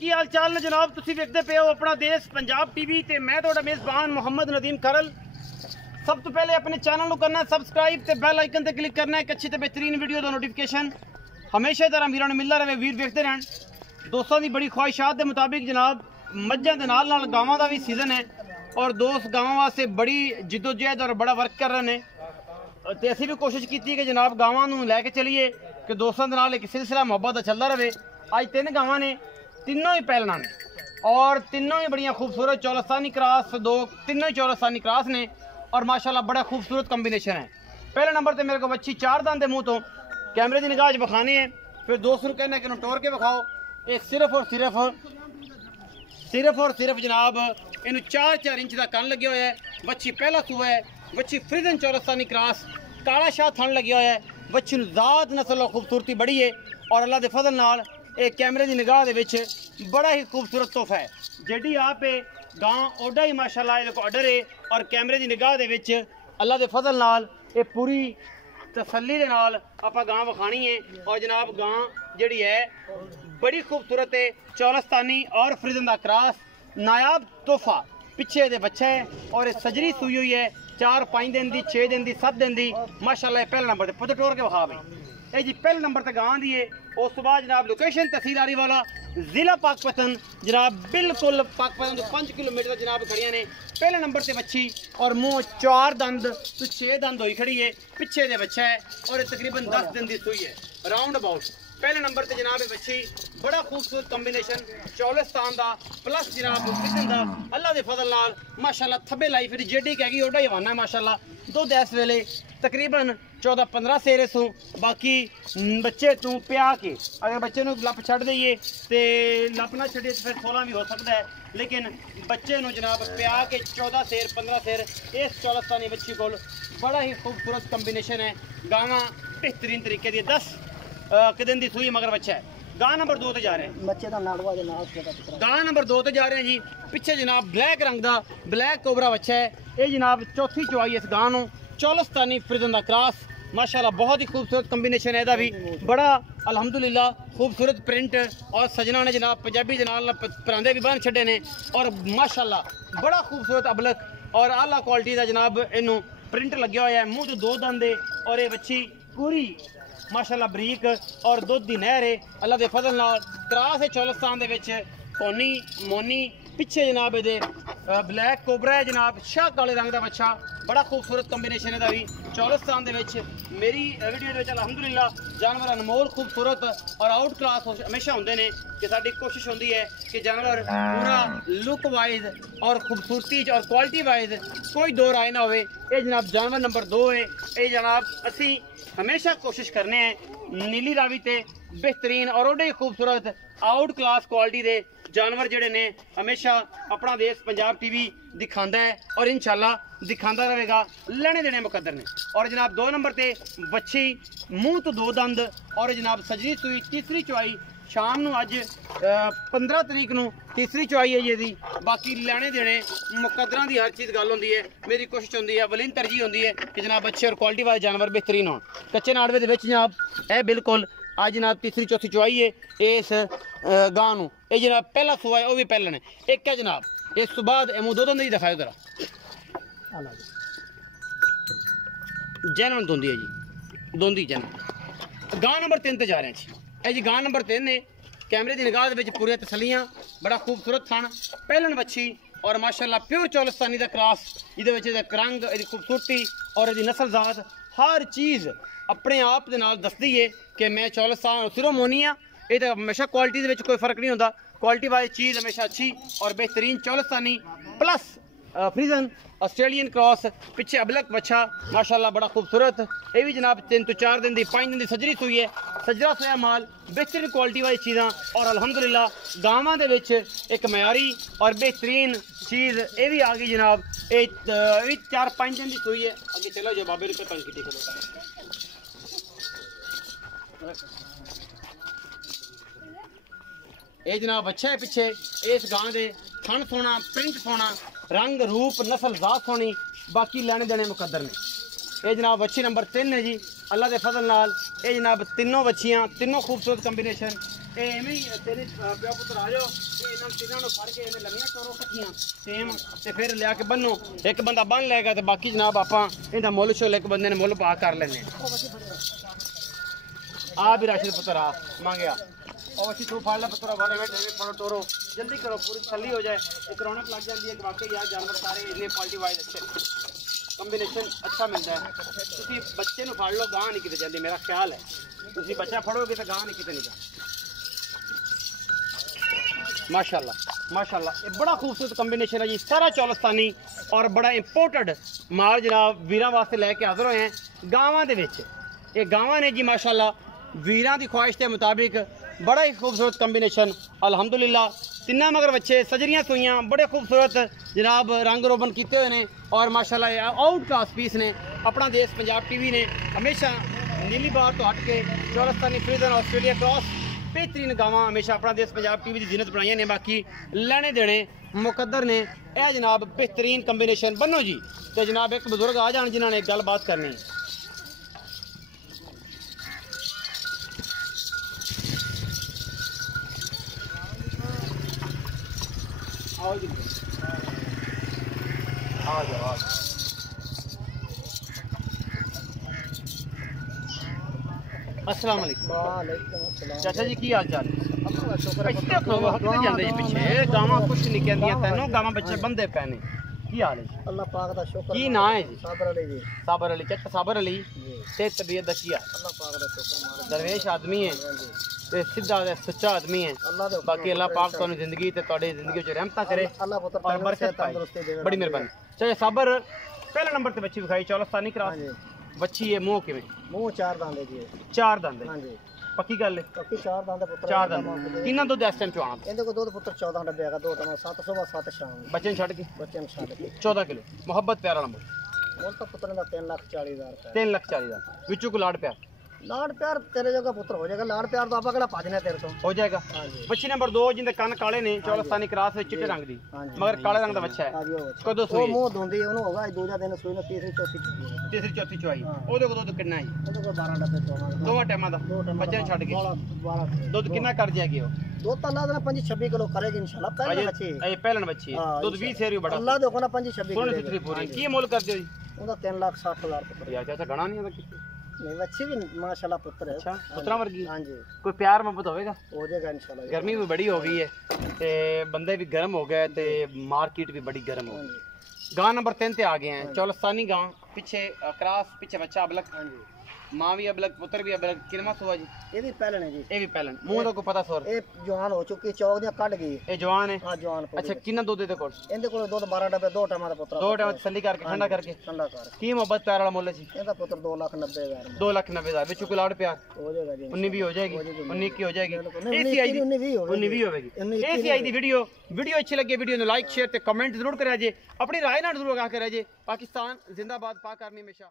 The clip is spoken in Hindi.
की हाल चाल ने जनाब, तुसीं वेखदे पे हो अपना देश पंजाब टीवी ते मैं तुहाडा मेज़बान मोहम्मद नदीम करल। सब तो पहले अपने चैनल को करना है सब्सक्राइब ते बेल आइकन ते क्लिक करना है एक अच्छी ते बेहतरीन वीडियो का नोटिफिकेशन हमेशा तरह वीरां नूं मिलदा रहे, वीर वेखते रहन। दोस्तों की बड़ी ख्वाहिशात के मुताबिक जनाब मज्झां दे नाल गावां दा भी सीजन है और दोस्त गावां वास्ते बड़ी जिद्दोजहद और बड़ा वर्क कर रहे हैं। तो असीं भी कोशिश की कि जनाब गावां नूं लैके चलीए कि दोस्तों के नाल एक सिलसिला मुहब्बत का चलता रहे। अज 3 गावां ने, तीनों ही पहलना ने और तीनों ही बड़िया खूबसूरत चौलस्तानी क्रॉस, तीनों ही चौलस्तानी क्रॉस ने और माशाल्लाह बड़ा खूबसूरत कॉम्बिनेशन है। पहले नंबर पर मेरे को बच्ची 4 दांत के मुँह तो कैमरे की निगाह बखाने हैं, फिर दोस्तों कहना है कि टोर के विखाओ। एक सिर्फ और सिर्फ जनाब इन 4-4 इंच का कन लगे हुआ है। बच्ची पहला सूआ है, बच्ची फ्रीजन चौलस्तानी क्रॉस, काला शाह थन लगे हुआ है। बच्ची ज़ात नस्ल और खूबसूरती बड़ी है और अल्लाह के फजल नाल एक कैमरे की निगाह दे विच बड़ा ही खूबसूरत तोहफा है। जेडी आप गांव ओडा ही माशाल्लाह ये ऑर्डर है और कैमरे की निगाह दे विच अल्लाह के फजल नाल ये पूरी तसल्ली दे नाल आपां गां विखानी है। और जनाब गां जिहड़ी है बड़ी खूबसूरत है, चौलस्तानी और फ्रिजन दा क्रॉस, नायाब तोहफा। पिछे दे बच्चा है और सजरी सूई हुई है 4-5 दिन की, 6 दिन की, 7 दिन की माशाल्लाह। पहले नंबर पर पुत्र टोर के विखा भाई जी, पहले नंबर पर गां दी है। उस तो बाद जनाब लोकेशन तहसील आरीवाला, जिला पाकपतन जनाब, बिल्कुल पाकपतन तो 5 किलोमीटर जनाब खड़िया ने। पहले नंबर से बच्ची और मुँह 4 दंद तो 6 दंद हुई खड़ी है, पिछे दे बच्चा है और तकरीबन 10 दिन की सूई है राउंड अबाउट। पहले नंबर से जनाब बच्ची बड़ा खूबसूरत कॉम्बिनेशन चौलस्तान का प्लस जनाब किचन का अल्लाह के फजल नाल माशाल्लाह थब्बे लाई फिर जेडी कहेगी ओडा ही हवाना है माशाल्लाह। दुध इस वेले तकरीबन 14-15 सेरे सू। बाकी बच्चे तू प्या के अगर बच्चे नूं लप छड़ दईए तो लप ना छड़िए तो फिर 16 भी हो सकता है, लेकिन बच्चे नूं जनाब प्या के 14 सेर 15 सेर इस चौलस्तानी बच्ची को बड़ा ही खूबसूरत कॉम्बिनेशन है। गावां बेहतरीन तरीके दी 10 दिन की सूई मगर बच्चा है। गां नंबर 2 ते जा रहे हैं, बच्चे का नाड़वा गां नंबर 2 ते जा रहे हैं जी। पिछे जनाब ब्लैक रंग का ब्लैक कोबरा बच्चा है। ये जनाब चौथी चुवाई इस गां नूं, चौलस्तानी फ्रिजन का क्रॉस माशाल्लाह बहुत ही खूबसूरत कॉम्बिनेशन है। भी बड़ा अल्हम्दुलिल्लाह खूबसूरत प्रिंट और सजना ने जनाब पंजाबी जनाल परांदे भी बन छड़े ने और माशाल्लाह बड़ा खूबसूरत अबलक और आला क्वालिटी का जनाब इनू प्रिंट लगे हुआ है। मुँह तो 2 दंद और ये बच्ची पूरी माशाल्लाह बरीक और दुध की नहर है अल्लाह के फजल नाल। क्रॉस है चौलस्तान दे विच कोनी मोनी, पिछे जनाब ये ब्लैक कोबरा है जनाब, शाह काले रंग का बच्चा, बड़ा खूबसूरत कॉम्बिनेशन है। भी चौलस्तान दे विच मेरी वीडियो दे विच अल्हम्दुलिल्लाह जानवर अनमोल खूबसूरत और आउट क्लास हमेशा होंदे ने कि साडी कोशिश होंदी है कि जानवर पूरा लुक वाइज और खूबसूरती और क्वालिटी वाइज कोई दो राय ना होवे। ये जनाब जानवर नंबर 2 है। ये जनाब असी हमेशा कोशिश करने हैं नीली रावी ते बेहतरीन और ओडे खूबसूरत आउट क्लास क्वालिटी दे जानवर जिहड़े ने हमेशा अपना देश पंजाब टीवी दिखांदा है और इंशाल्लाह दिखांदा रहेगा। लेने देने मुकद्दर ने। और जनाब 2 नंबर ते बच्ची मुँह तो 2 दंद और जनाब सजरी सूई तीसरी चुवाई शाम नूं अज 15 तरीक नूं तीसरी चुवाई है जी। बाकी लेने देने मुकद्दरां दी हर चीज़ गल होंदी है। मेरी कोशिश होंदी है अवलीन तरजीह होंदी है कि जनाब अच्छे और क्वालिटी वाले जानवर बेहतरीन हों। कच्चे नाड़वे दे विच जनाब ए बिल्कुल अज जनाब तीसरी चौथी चुवाई है इस गां नूं। ये जनाब पहला सूआ है वह भी पहले ने एक है जनाब। इस तो बाद मुँह 2 दंद ही दिखाओ जरा जैन दोंदी है जी, दोंदी जैन। गां नंबर 3 ते जा रहे हैं जी। ਇਹ जी गां नंबर 3 ने कैमरे की निगाह के पूरी तसलियाँ, बड़ा खूबसूरत थन, पहलन बच्ची और माशाल्लाह प्योर चौलस्तानी का क्रॉस। ये रंग, खूबसूरती और ये नस्ल जात हर चीज़ अपने आप के नाल दसदी है कि मैं चौलस्तान सिरों मोनी हाँ। ये तो हमेशा क्वालिटी के कोई फर्क नहीं होता, क्वालिटी वाली चीज़ हमेशा अच्छी और बेहतरीन चौलस्तानी प्लस फ्रीजन ऑस्ट्रेलियन क्रॉस। पिछे अबलक बच्चा माशाल्लाह बड़ा खूबसूरत। ये भी जनाब 3 तो 4 दिन की 5 दिन की सजरी सूई है, सजरा सोया माल, बेहतरीन क्वालिटी वाली चीज़ां और अल्हम्दुलिल्लाह गावां दे विच एक मयारी और बेहतरीन चीज़ ये भी आ गई जनाब। ये 4-5 दिन की सूई है। आगे चलो जो बाबे रुपये पंज की ये जनाब अच्छा है। पिछे इस गां दे थन सोना, प्रिंट सोना, रंग रूप नस्ल जात सोनी, बाकी लेने देने मुकद्दर ने। ये जनाब बच्ची नंबर 3 है जी अल्लाह के फजल नाल। ये जनाब तीनों बच्चियाँ, तीनों खूबसूरत कॉम्बिनेशन। एवें ही तेरे प्यो पुत्र आ जाओ इन्होंने तीनों को फड़ के इन्हें लगियां टोरो कट्ठियां सेम ते फिर लिया के बनो एक बंदा बन लेगा तो बाकी जनाब आपां इहदा मुल शुल एक बंदे ने मुल पा कर लेने आ भी राशिद पुत्र आ मांगया और अच्छी तू फाड़ ला पुत्र बारे में थोड़ा टोरो जल्दी करो पूरी तसल्ली हो जाए एक रौनक लग जाती है कि वाकई यार जानवर सारे इन्ने क्वालिटी वाइज अच्छे कंबीनेशन अच्छा मिलता है तुसी बच्चे नु फाड़ लो गां नहीं किते जाती मेरा ख्याल है तुसी बच्चा फड़ोगे तो गां नहीं किते नहीं जाती माशाल्लाह माशाल्लाह ये बड़ा खूबसूरत कंबीनेशन है जी सारा चौलस्तानी और बड़ा इंपोर्टेड माल जनाब वीरां वास्ते लैके हाजिर होए हैं गावां दे विच ये गावां ने जी माशाल्लाह वीरां दी ख्वाहिश के मुताबिक बड़ा ही खूबसूरत कंबीनेशन अल्हम्दुलिल्लाह तिन्ना मगर बच्चे सजरियां सुइयां बड़े खूबसूरत जनाब रंग रोबन किए हुए हैं और माशाल्लाह आउट क्लास पीस ने अपना देश पंजाब टीवी ने हमेशा नीली बार तो हट के चौलस्तानी फ्रीजन ऑस्ट्रेलिया क्रॉस बेहतरीन गावां हमेशा अपना देश पंजाब टीवी की जीनत बनाई ने बाकी लेने देने मुकद्दर ने यह जनाब बेहतरीन कंबीनेशन बनो जी तो जनाब एक बुजुर्ग आ जान जिन्होंने गलबात करनी है आओ जी आ जाओ अस्सलाम वालेकुम चाचा जी की हाल चाल पिछे गावां कुछ नहीं कहंदियां तैनों गावां बच्चे बंदे पैने की हाल है अल्लाह पाक दा शुक्र की नाम है जी साबर अली चट साबर अली ते तबीयत दा की हाल अल्लाह पाक दा शुक्र मार दरवेश आदमी है ते सीधा ते सच्चा आदमी है बाकी अल्लाह पाक तुहानू जिंदगी ते तुहाडी जिंदगी च रहमत करे अल्लाह पुत्र और बरकत पाए बड़ी मेहरबानी चाचा साबर पहले नंबर ते बच्ची दिखाई चौलस्तानी क्रॉस बच्ची है मुंह किवें मुंह चार दांदे जी चार दंद हां जी पक्की गल है पक्की चार दांदे पुत्र चार दंद किन्ना दुध इस टाइम चवाना इनदे को दूध पुत्र 14 डब्बे आगा 2 टमा 7 सुबह 7 शाम बच्चे छड़ के बच्चे ने छाड़ के 14 किलो मोहब्बत प्यार वाला मुल मोल तो पुत्र दा 3,40,000 3,40,000 विचू को लाड़ प्यार लाड़ प्यार तेरे जगह पुत्र हो जाएगा लाड़ प्यार तो आपा केड़ा भाजने तेरे तो हो जाएगा हां जी बच्ची नंबर 2 जिंदे कान काले ने चौलस्तानी क्रॉस विच चिट्टे रंग दी मगर काले रंग दा बच्चा है कदों वो सोई मुंह धोंदी ओनु होगा दूजा दिन सोई ना तीसरी चौथी तीसरी चौथी चवाई ओदे को दुध कितना है ओदे को 12 डब्बे चोना दोवां टाइमां दा बच्चे ने छड़ के 12 दुध कितना कर जाएगी वो दो तला देना 25-26 किलो करेगी इंशाल्लाह पहले बच्ची अजे पहलन बच्ची है दूध 20 सेर भी बड़ा अल्लाह देखो ना 25-26 सोने सुथरी पूरी की मोल कर दियो जी ਉਹਦਾ 3,60,000 ਪੁੱਤਰ यार चाचा गणा नहीं है किसी ਨਹੀਂ ਬੱਚੀ ਵੀ ਮਾਸ਼ਾਅੱਲਾ ਪੁੱਤਰ ਹੈ अच्छा पुत्रा वर्गी ਹਾਂਜੀ कोई प्यार मोहब्बत होएगा ਹੋ ਜਾਏਗਾ इंशाल्लाह गर्मी भी बड़ी हो गई है ते बंदे भी गर्म हो गए ते मार्केट भी बड़ी गर्म हो गई गां नंबर 3 ते आ गए हैं चौलस्तानी गां पीछे क्रॉस पीछे बच्चा अबलक मां भी अबलक पुत्र भी अबलक किनमा सुआ जी ਇਹ ਵੀ ਪਹਿਲਣ ਹੈ ਜੀ ये भी पहलन मुंह तो को पता सोर ਇਹ ਜਵਾਨ ਹੋ ਚੁੱਕੀ ਚੌਕ ਦੀਆਂ ਕੱਢ ਗਈ ये जवान है ਹਾਂ ਜਵਾਨ अच्छा किन्ना दूध दे कोल ਇਹਦੇ ਕੋਲ ਦੁੱਧ 12 ਡੱਬੇ ਦੋ ਟਮਾਟਰ ਪੁੱਤਰ दो टाइम तसल्ली करके ठंडा करके ਠੰਡਾ ਕਰ की मोहब्बत प्यार वाला मुल्ल जी ਇਹਦਾ ਪੁੱਤਰ 2,90,000 2,90,000 विच कोई लाड़ प्यार ਹੋ ਜਾਏਗਾ ਜੀ 19 भी हो जाएगी 19 की हो जाएगी नहीं, एसी आई 19 भी होगी। 19 भी होगी एसी आई दी वीडियो अच्छी लगे वीडियो ने लाइक शेयर ते कमेंट जरूर करा जे अपनी राय नाल जरूर आगाह करा जे पाकिस्तान जिंदाबाद पाक आर्मी हमेशा